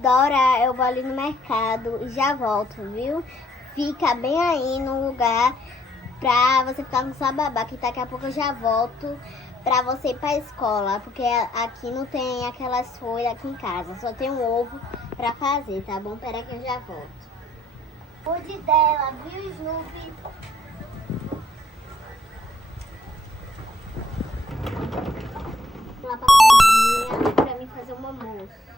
Dora, eu vou ali no mercado e já volto, viu? Fica bem aí no lugar pra você ficar com sua babá, que daqui a pouco eu já volto pra você ir pra escola, porque aqui não tem aquelas folhas aqui em casa, só tem um ovo pra fazer, tá bom? Pera que eu já volto. Cuide dela, viu, Snoopy? Lá pra cozinha pra mim fazer um almoço.